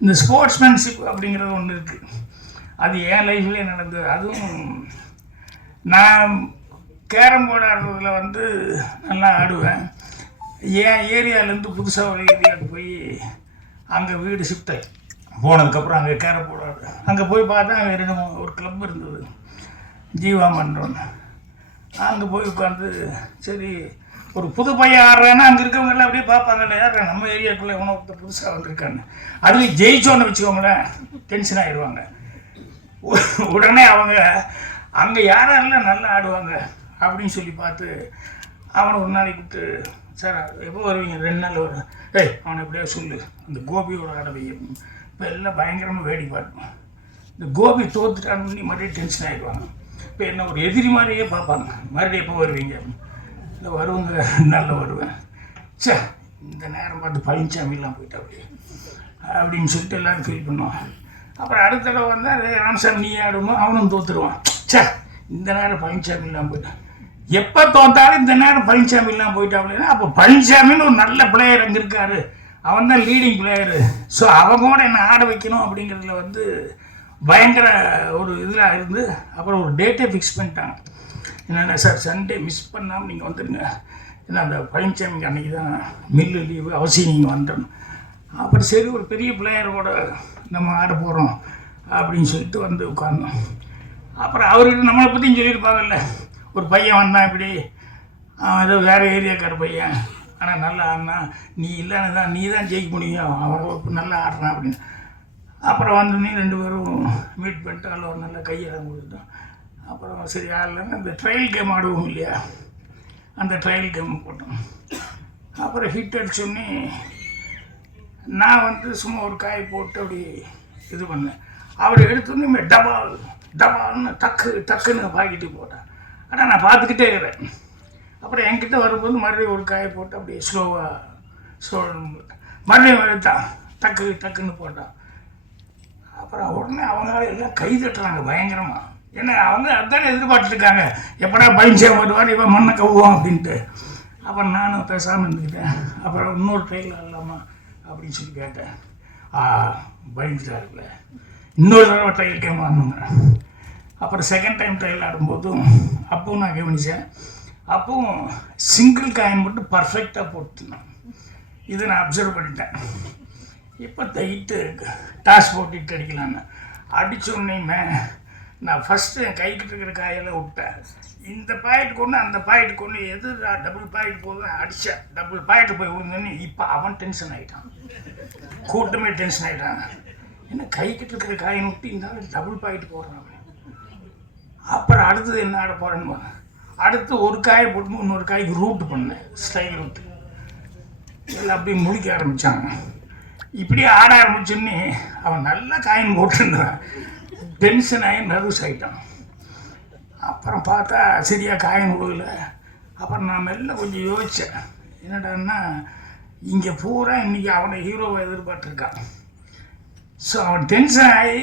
இந்த ஸ்போர்ட்ஸ்மேன்ஷிப் அப்படிங்கிறது ஒன்று இருக்குது அது என் லைஃப்லேயே நடந்தது. அதுவும் நான் கேரம் போர்டு ஆடுறதுல வந்து நல்லா ஆடுவேன். என் ஏரியாவிலேருந்து புதுசாக ஒரு ஏரியாவுக்கு போய் அங்கே வீடு ஷிஃப்ட் ஆகி போனதுக்கப்புறம் அங்கே கேரம் போர்டு ஆடு. அங்கே போய் பார்த்தா அங்கே ரெண்டு ஒரு கிளப் இருந்தது. ஜீவா மன்றம்னு. அங்கே போய் உட்காந்து சரி ஒரு புது பையன் ஆடுறான்னா அங்கே இருக்கவங்க எல்லாம் அப்படியே பார்ப்பாங்கல்ல யார் நம்ம ஏரியாக்குள்ளே எவனோ ஒருத்தர் புதுசாக வந்திருக்கான்னு. அதுலேயும் ஜெயிச்சோன்னு வச்சுக்கோங்களேன் டென்ஷன் ஆயிடுவாங்க. உடனே அவங்க அங்கே யாரெல்லாம் நல்லா ஆடுவாங்க அப்படின்னு சொல்லி பார்த்து அவனை ஒரு நாளைக்கு கூப்பிட்டு சார் எப்போ வருவீங்க? ரெண்டு நாள் வரும் ஏய் அவனை எப்படியா சொல்லு. அந்த கோபியோட ஆட வையும் இப்போ எல்லாம் பயங்கரமாக வேடி பார்க்கணும் இந்த கோபி தோத்துட்டான்னு மறுபடியும் டென்ஷன் ஆகிடுவாங்க இப்போ என்ன ஒரு எதிரி மாதிரியே பார்ப்பாங்க. மறுபடியும் எப்போ வருவீங்க? இல்லை வருவாங்க நல்ல வருவேன். சே இந்த நேரம் பார்த்து பழனிசாமிலாம் போயிட்டா அப்படியே. அப்படின்னு சொல்லிட்டு எல்லோரும் ஃபீல் பண்ணுவான் அப்புறம் அடுத்த தடவை வந்தால் அதே ராமசாமி நீ ஆடுமோ அவனும் தோத்துருவான். ச்சே இந்த நேரம் பழனிசாமி இல்லாமல் போயிட்டான் எப்போ தோத்தாலும் இந்த நேரம் பழனிசாமி இல்லாமல் போயிட்டா அப்படின்னா அப்போ பழனிசாமின்னு ஒரு நல்ல பிளேயர் அங்கே இருக்காரு. அவன் தான் லீடிங் பிளேயரு ஸோ அவங்க கூட என்னை ஆட வைக்கணும் அப்படிங்கிறதுல வந்து பயங்கர ஒரு இதில் இருந்து அப்புறம் ஒரு டேட்டே ஃபிக்ஸ் பண்ணிட்டாங்க. என்னென்ன சார் சண்டே மிஸ் பண்ணாமல் நீங்கள் வந்துடுங்க ஏன்னா அந்த பழனிசாமிக்கு அன்றைக்கி தான் மில்லு லீவு அவசியம் நீங்கள் வந்துடணும். அப்புறம் சரி ஒரு பெரிய பிள்ளையரோட நம்ம ஆட போகிறோம் அப்படின்னு சொல்லிட்டு வந்து உட்கார்ந்தோம். அப்புறம் அவர்கிட்ட நம்மளை பற்றியும் சொல்லியிருப்பாங்கல்ல ஒரு பையன் வந்தான் இப்படி ஏதோ வேறு ஏரியாக்கார பையன் ஆனால் நல்லா ஆடினா நீ இல்லைன்னு தான் நீ தான் ஜெயிக்க முடியும் அவன் நல்லா ஆடுறான் அப்படின்னு. அப்புறம் வந்தோடனே ரெண்டு பேரும் மீட் பண்ணிட்டு அதில் ஒரு நல்ல கையெல்லாம் கொடுத்தோம். அப்புறம் சரி ஆடலன்னு அந்த ட்ரையல் கேம் ஆடுவோம் இல்லையா? அந்த ட்ரையல் கேம் போட்டோம். அப்புறம் ஹிட் அடிச்சோடனே நான் வந்து சும்மா ஒரு காய் போட்டு அப்படி இது பண்ணேன். அவர் எடுத்தோடனே டபால் டபால்னு டக்கு டக்குன்னு பாக்கிட்டு போட்டேன். ஆனால் நான் பார்த்துக்கிட்டே இருக்கிறேன். அப்புறம் என்கிட்ட வரும்போது மறுபடியும் ஒரு காயை போட்டு அப்படியே ஸ்லோவாக ஸ்லோ மறுபடியும் எடுத்தான். டக்கு டக்குன்னு போட்டான். அப்புறம் உடனே அவங்களால எல்லாம் கை தட்டுறாங்க பயங்கரமாக என்ன அவங்க அதுதானே எதிர்பார்த்துருக்காங்க. எப்படா பயின்சேன் வருவார் இவன் மண்ணை கவுவான் அப்படின்ட்டு. அப்புறம் நானும் பேசாமல் இருந்துக்கிட்டேன். அப்புறம் இன்னொரு ட்ரெயில் ஆடலாமா அப்படின்னு சொல்லி கேட்டேன். ஆ பயந்துட்டாருல இன்னொரு தடவை ட்ரையல் கேம் ஆடணுங்க அப்புறம் செகண்ட் டைம் ட்ரையல் ஆடும்போதும் அப்பவும் நான் கவனித்தேன் அப்பவும் சிங்கிள் காயின் மட்டும் பர்ஃபெக்டாக போட்டுருந்தேன் இதை நான் அப்சர்வ் பண்ணிட்டேன். இப்போ தைட்டு டாஸ் போட்டுட்டு அடிக்கலான்னு. அடிச்ச நான் ஃபஸ்ட்டு என் கைக்கிட்ட இருக்கிற காயெல்லாம் விட்டேன். இந்த பாயிண்ட் கொண்டு அந்த பாயிண்ட் கொண்டு எது டபுள் பாயிண்ட் போக அடித்தேன் டபுள் பாயிண்ட் போய் விழுந்தோன்னே இப்போ அவன் டென்ஷன் ஆகிட்டான் கூட்டமே டென்ஷன் ஆகிட்டாங்க என்ன கைக்கிட்ட இருக்கிற காயின் விட்டு இந்த டபுள் பாயிண்ட் போடுறான். அப்புறம் அடுத்தது என்ன ஆட போகிறேன்னு அடுத்து ஒரு காயை போட்டு இன்னொரு காய்க்கு ரூட் பண்ணேன். ஸ்ட்ரைக் ரூட்டு எல்லாம் அப்படியே முழிக்க ஆரம்பித்தாங்க இப்படியே ஆட ஆரம்பிச்சோன்னே அவன் நல்ல காயின் போட்டுருந்தான். டென்ஷன் ஆகி நர்வஸ் ஆகிட்டான் அப்புறம் பார்த்தா சரியாக காயம் போகல. அப்புறம் நான் மெல்ல கொஞ்சம் யோசித்தேன் என்னடான்னா இங்கே பூரா இன்றைக்கி அவனை ஹீரோவை எதிர்பார்த்துருக்கான். ஸோ அவன் டென்ஷன் ஆகி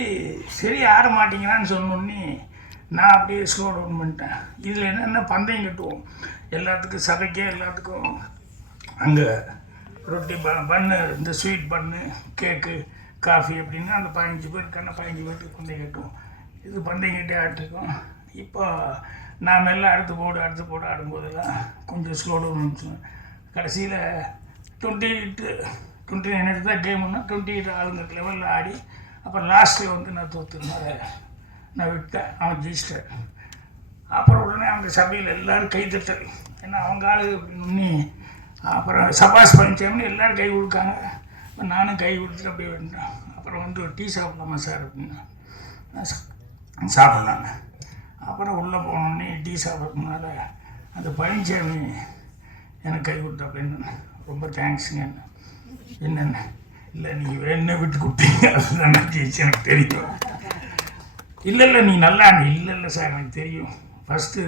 சரி ஆட மாட்டேங்கிறான்னு சொன்னோன்னே நான் அப்படியே ஸ்லோ டவுன் பண்ணிட்டேன். இதில் என்னென்ன பந்தயம் கட்டுவோம்? எல்லாத்துக்கும் சபைக்கே எல்லாத்துக்கும் அங்கே ரொட்டி ப பன்னு இந்த ஸ்வீட் பன்னு கேக்கு காஃபி அப்படின்னு அந்த பதினஞ்சு பேர் கண்ண பதினஞ்சு பேருக்கு பந்தயம் கட்டுவோம் இது பந்தயம் கட்டி ஆட்டிருக்கோம். இப்போ நான் மெல்ல அடுத்து போடு அடுத்து போடு ஆடும்போதெல்லாம் கொஞ்சம் ஸ்லோ டவுன் இருந்துச்சு கடைசியில் டுவெண்ட்டி எயிட்டு டுவெண்ட்டி நைன் எடுத்து தான் கேம்னா டுவெண்ட்டி எயிட் ஆளுங்க லெவலில் ஆடி அப்புறம் லாஸ்ட்டில் வந்து நான் தோற்றுனால நான் விட்டேன். அவன் ஜெயிச்சிட்டேன். அப்புறம் உடனே அந்த சபையில் எல்லோரும் கை தட்டல். ஏன்னா அவங்க ஆளு அப்படின்னு அப்புறம் சபாஸ் பண்ணிச்சோம்னு எல்லோரும் கை கொடுக்காங்க. இப்போ நானும் கை கொடுத்துட்டு அப்படியே வந்துட்டேன். அப்புறம் வந்து ஒரு டீ சாப்பிடலாமா சார் அப்படின்னு. சாப்பிட்லாங்க அப்புறம் உள்ளே போனோடனே டீ சாப்பிட்றதுனால அந்த பழனிசாமி எனக்கு கை கொடுத்த அப்படின்னு ரொம்ப தேங்க்ஸுங்க என்னென்ன. இல்லை நீங்கள் வேணும்னே விட்டு கொடுத்தீங்க? அதுதான் ஜெயிச்சு எனக்கு தெரியும். இல்லை இல்லை நீ நல்லா இல்லை இல்லை சார் எனக்கு தெரியும். ஃபஸ்ட்டு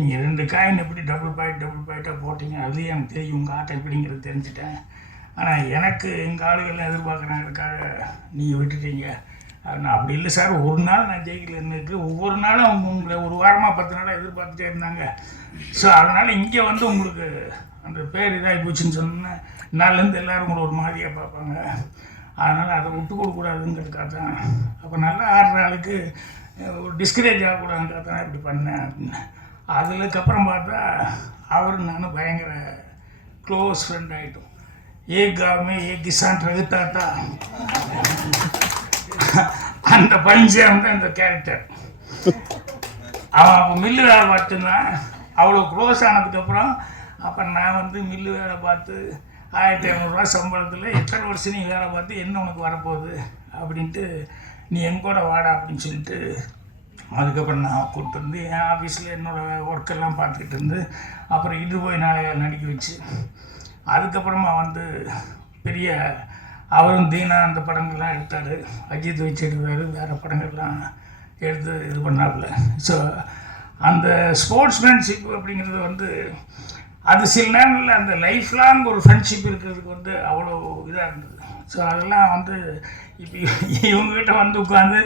நீங்கள் ரெண்டு காயின் எப்படி டபுள் பாயிண்ட் டபுள் பாயிண்ட்டாக போட்டீங்க? அதுலேயும் எனக்கு தெரியும். உங்கள் ஆட்டம் எப்படிங்கிறது தெரிஞ்சுட்டேன். ஆனால் எனக்கு எங்கள் ஆளுகள்லாம் எதிர்பார்க்குறாங்களுக்காக நீங்கள் விட்டுட்டீங்க. அது நான் அப்படி இல்லை சார். ஒரு நாள் நான் ஜெயிக்கலன்னு ஒவ்வொரு நாளும் அவங்க உங்களை ஒரு வாரமாக பத்து நாளாக எதிர்பார்த்துட்டே இருந்தாங்க. ஸோ அதனால் இங்கே வந்து உங்களுக்கு அந்த பேர் இதாகி போச்சுன்னு சொன்னேன் நாள்லேருந்து எல்லோரும் உங்களை ஒரு மாதிரியாக பார்ப்பாங்க. அதனால் அதை விட்டு கொடுக்கூடாதுங்கிறதுக்காக தான். அப்போ நல்லா ஆடுற ஆளுக்கு ஒரு டிஸ்கரேஜ் ஆகக்கூடாதுக்காக தான் இப்படி பண்ணேன் அப்படின்னு. அதுக்கப்புறம் பார்த்தா அவரும் நானும் பயங்கர க்ளோஸ் ஃப்ரெண்ட் ஆகிட்டோம் ஏ காமே ஏ கிசான் ரகுத்தாத்தா அந்த பஞ்சம் தான் இந்த கேரக்டர் அவன் அப்போ மில்லு வேலை பார்த்துருந்தான். அவ்வளோ க்ளோஸ் ஆனதுக்கப்புறம் அப்போ நான் வந்து மில்லு வேலை பார்த்து ஆயிரத்தி ஐநூறுரூவா சம்பளத்தில் எத்தனை வருஷம் நீ வேலை பார்த்து என்ன உனக்கு வரப்போகுது? அப்படின்ட்டு நீ எங்கூட வாடா அப்படின்னு சொல்லிட்டு அதுக்கப்புறம் நான் கூப்பிட்டு வந்து என் ஆஃபீஸில் என்னோடய ஒர்க்கெல்லாம் பார்த்துக்கிட்டு இருந்து அப்புறம் இது போய் நாளையால் நடிக்க வச்சு அதுக்கப்புறமா வந்து பெரிய அவரும் தீனா அந்த படங்கள்லாம் எடுத்தார். அஜித் வச்சு வேறு படங்கள்லாம் எடுத்து இது பண்ணாப்புல. ஸோ அந்த ஸ்போர்ட்ஸ்மேன்ஷிப் அப்படிங்கிறது வந்து அது சில நேரங்களில் அந்த லைஃப் லாங் ஒரு ஃப்ரெண்ட்ஷிப் இருக்கிறதுக்கு வந்து அவ்வளோ இதாக இருந்தது. ஸோ அதெல்லாம் வந்து இப்போ இவங்ககிட்ட வந்து உட்காந்து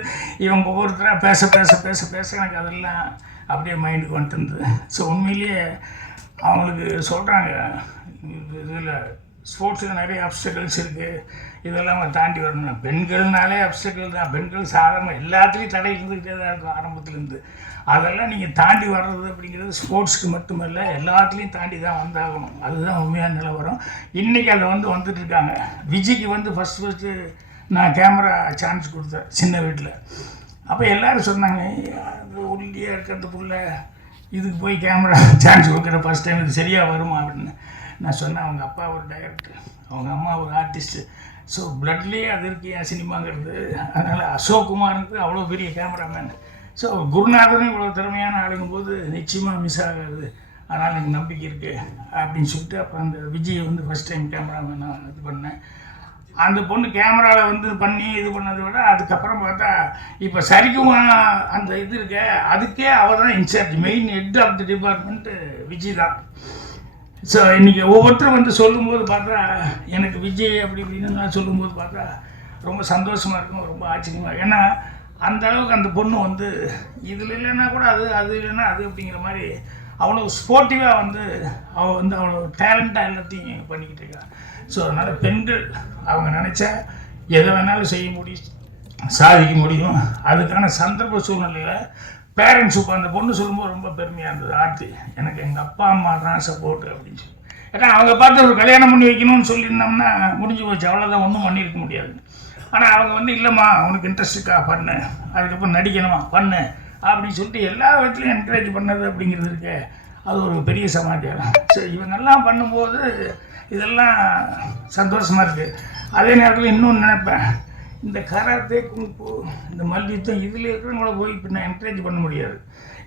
இவங்க ஒவ்வொருத்தராக பேச பேச பேச பேச எனக்கு அதெல்லாம் அப்படியே மைண்டுக்கு வந்துட்டு இருந்தது. ஸோ உண்மையிலேயே அவங்களுக்கு சொல்கிறாங்க இதில் ஸ்போர்ட்ஸில் நிறைய அப்டக்கல்ஸ் இருக்குது இதெல்லாம் தாண்டி வரணும் பெண்கள்னாலே அப்டக்கல் தான். பெண்கள் சாதாரண எல்லாத்துலேயும் தடை இருந்துக்கிட்டே தான் இருக்கும் ஆரம்பத்துலேருந்து. அதெல்லாம் நீங்கள் தாண்டி வர்றது அப்படிங்கிறது ஸ்போர்ட்ஸ்க்கு மட்டுமல்ல எல்லாத்துலேயும் தாண்டி தான் வந்தாகணும். அதுதான் உண்மையான நிலவரம் இன்றைக்கி அதில் வந்து வந்துட்டுருக்காங்க விஜய்க்கு வந்து ஃபஸ்ட் ஃபஸ்ட்டு நான் கேமரா சான்ஸ் கொடுத்தேன் சின்ன வீட்டில். அப்போ எல்லோரும் சொன்னாங்க அது ஒல்லியாக இருக்க அந்த புள்ள. இதுக்கு போய் கேமரா சான்ஸ் கொடுக்குற ஃபஸ்ட் டைம் இது சரியாக வருமா? அப்படின்னு. நான் சொன்னேன் அவங்க அப்பா ஒரு டைரக்டர் அவங்க அம்மா ஒரு ஆர்டிஸ்ட்டு ஸோ பிளட்லேயே அது இருக்கு என் சினிமாங்கிறது. அதனால் அசோக் குமார்ங்கிறது அவ்வளோ பெரிய கேமராமேன் ஸோ குருநாதனும் இவ்வளோ திறமையான ஆளுங்கும் போது நிச்சயமாக மிஸ் ஆகாது. அதனால் எனக்கு நம்பிக்கை இருக்குது அப்படின்னு சொல்லிட்டு அப்புறம் அந்த விஜய் வந்து ஃபஸ்ட் டைம் கேமராமேன் நான் இது பண்ணேன். அந்த பொண்ணு கேமராவில் வந்து பண்ணி இது பண்ணதை விட அதுக்கப்புறம் பார்த்தா இப்போ சரிக்குமா அந்த இது இருக்க அதுக்கே அவள் தான் in-charge main head of the department Vijay தான். ஸோ இன்றைக்கி ஒவ்வொருத்தரும் வந்து சொல்லும்போது பார்த்தா எனக்கு விஜய் அப்படி இப்படின்னு நான் சொல்லும்போது பார்த்தா ரொம்ப சந்தோஷமாக இருக்கும் ரொம்ப ஆச்சரியமாக இருக்கும். ஏன்னா அந்த அளவுக்கு அந்த பொண்ணு வந்து இதில் இல்லைன்னா கூட அது அது இல்லைன்னா அது அப்படிங்கிற மாதிரி அவ்வளோ ஸ்போர்ட்டிவாக வந்து அவள் வந்து அவ்வளோ டேலண்ட்டாக எல்லாத்தையும் பண்ணிக்கிட்டு இருக்கா ஸோ அதனால் பெண்கள் அவங்க நினச்சா எதை வேணாலும் செய்ய முடியும் சாதிக்க முடியும் அதுக்கான சந்தர்ப்ப சூழ்நிலையில் பேரண்ட்ஸ் இப்போ அந்த பொண்ணு சொல்லும்போது ரொம்ப பெருமையாக இருந்தது. ஆர்த்தி எனக்கு எங்கள் அப்பா அம்மா தான் சப்போர்ட் அப்படின்னு சொல்லி. ஏன்னா அவங்க பார்த்து ஒரு கல்யாணம் பண்ணி வைக்கணும்னு சொல்லியிருந்தோம்னா முடிஞ்சு போச்சு. அவ்வளோதான் ஒன்றும் பண்ணியிருக்க முடியாது. ஆனால் அவங்க வந்து இல்லைம்மா உனக்கு இன்ட்ரெஸ்ட்டுக்கா பண்ணு. அதுக்கப்புறம் நடிக்கணுமா? பண்ணு. அப்படின்னு சொல்லிட்டு எல்லா விதத்துலையும் என்கரேஜ் பண்ணது அப்படிங்கிறது இருக்கு. அது ஒரு பெரிய சமாச்சாரம். சரி இவங்கெல்லாம் பண்ணும்போது இதெல்லாம் சந்தோஷமாக இருக்குது அதே நேரத்தில் இன்னொன்று நினைப்பேன். இந்த கராத்தே குங்கு இந்த மல்யுத்தம் இதில் இருக்கிறவங்கள போய் இப்போ நான் என்கரேஜ் பண்ண முடியாது.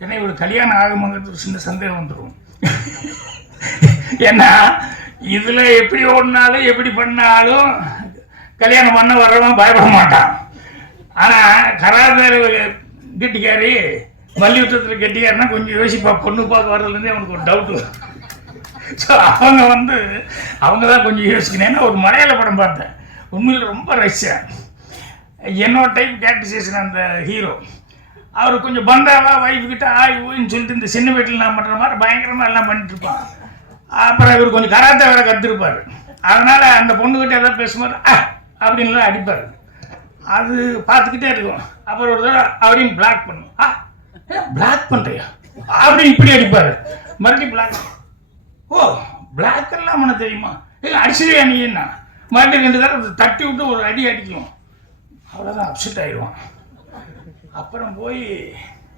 ஏன்னா இவர் கல்யாணம் ஆகுமாங்கிறது ஒரு சின்ன சந்தேகம் வந்துடும் ஏன்னா இதில் எப்படி ஓடினாலும் எப்படி பண்ணாலும் கல்யாணம் பண்ண வர்றவன் பயப்பட மாட்டான். ஆனால் கராத்தேல கெட்டிக்காரி மல்யுத்தத்தில் கெட்டிக்காருன்னா கொஞ்சம் யோசிப்பா பொண்ணு பார்க்க வர்றதுலேருந்தே அவனுக்கு ஒரு டவுட் வரும். ஸோ அவங்க வந்து அவங்க தான் கொஞ்சம் யோசிக்கணும். ஏன்னா ஒரு மலையாள படம் பார்த்தேன். உண்மையில் ரொம்ப ரஷ்யன் என்னோட டைப் கேரக்டரைசேஷன் அந்த ஹீரோ அவர் கொஞ்சம் பந்தாவா வைஃப் கிட்ட ஆய் ஓய்ன்னு சொல்லிட்டு இந்த சின்ன வீட்டில் நான் பண்ணுற மாதிரி பயங்கரமாக எல்லாம் பண்ணிட்டு இருப்பான். அப்புறம் இவர் கொஞ்சம் கராத்தே வேற கற்றுருப்பார் அதனால் அந்த பொண்ணுக்கிட்ட ஏதாவது பேசும்போது "ஆ" அப்படின்லாம் அடிப்பார். அது பார்த்துக்கிட்டே இருக்கும். அப்புறம் ஒரு தடவை அவரையும் பிளாக் பண்ணும். ஆ பிளாக் பண்ணுறியா அப்படின்னு இப்படி அடிப்பார். மறுபடியும் பிளாக் ஓ பிளாக் எல்லாம் உனக்கு தெரியுமா? இல்லை அடிச்சிரியா நீ என்ன? மறுபடியும் ரெண்டு தடவை தட்டி விட்டு ஒரு அடி அடிக்கும். அவ்வளோதான் அப்செட் ஆயிடுவான். அப்புறம் போய்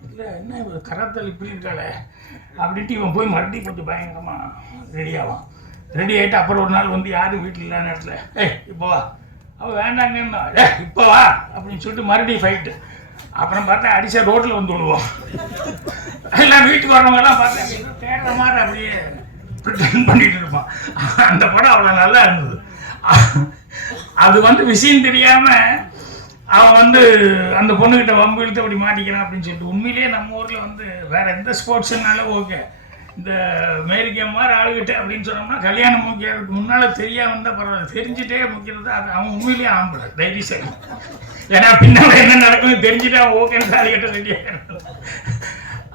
இல்லை என்ன இவ கராத்தல் இப்படி இருக்காளே? அப்படின்ட்டு இவன் போய் மறுபடியும் கொஞ்சம் பயங்கரமாக ரெடி ஆவான். ரெடி ஆகிட்டு அப்புறம் ஒரு நாள் வந்து யாரும் வீட்டில் இல்லாத நேரத்தில் ஏய் இப்போ வா. அவள் வேண்டாங்கன்னா ஏ இப்போ வா. அப்படின்னு சொல்லிட்டு மறுபடியும் ஃபைட்டு அப்புறம் பார்த்தா அடிச்சா ரோட்டில் வந்து விடுவோம் எல்லாம் வீட்டுக்கு வரவங்கலாம் பார்த்தா தேடுற மாதிரி அப்படியே ப்ரிட்டன் பண்ணிட்டு இருப்பான். அந்த படம் அவ்வளோ நல்லா இருந்தது. அது வந்து விஷயம் தெரியாமல் அவன் வந்து அந்த பொண்ணுகிட்ட வம்பு இழுத்து அப்படி மாட்டிக்கிறான் அப்படின்னு சொல்லிட்டு உண்மையிலேயே நம்ம ஊரில் வந்து வேற எந்த ஸ்போர்ட்ஸுனாலும் ஓகே. இந்த அமெரிக்கா மாதிரி ஆளுகிட்ட அப்படின்னு சொன்னோம்னா கல்யாணம் முக்கியதுக்கு முன்னால் தெரியாம இருந்தால் பரவாயில்ல. தெரிஞ்சுட்டே முக்கியது அது அவன் உண்மையிலேயே ஆம்பளை தைரியசாலி ஏன்னா பின்னால் என்ன நடக்கும்னு தெரிஞ்சுட்டு அவன் ஓகேன்னு ஆளுகிட்ட ரெடியாக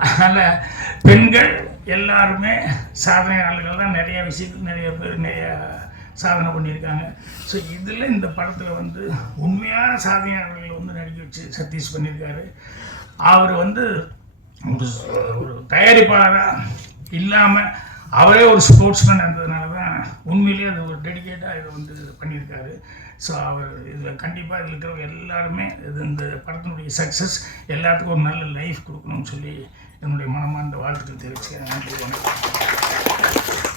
அதனால் பெண்கள் எல்லாருமே சாதனையாளர்கள் தான். நிறைய விஷயத்துக்கு நிறைய பேர் நிறையா சாதனை பண்ணியிருக்காங்க. ஸோ இதில் இந்த படத்தில் வந்து உண்மையான சாதனையாளர்களை வந்து நடிக்க வச்சு சதீஷ் பண்ணியிருக்காரு. அவர் வந்து ஒரு ஒரு தயாரிப்பாளராக இல்லாமல் அவரே ஒரு ஸ்போர்ட்ஸ்மேன் இருந்ததுனால தான் உண்மையிலேயே அது ஒரு டெடிக்கேட்டாக இதை வந்து பண்ணியிருக்காரு. ஸோ அவர் இதில் கண்டிப்பாக இதில் இருக்கிறவங்க எல்லாருமே இது இந்த படத்தினுடைய சக்ஸஸ் எல்லாத்துக்கும் ஒரு நல்ல லைஃப் கொடுக்கணும்னு சொல்லி என்னுடைய மனமார்ந்த வாழ்த்துக்கள் தெரிவிச்சுக்கிறேன். நன்றி வணக்கம்.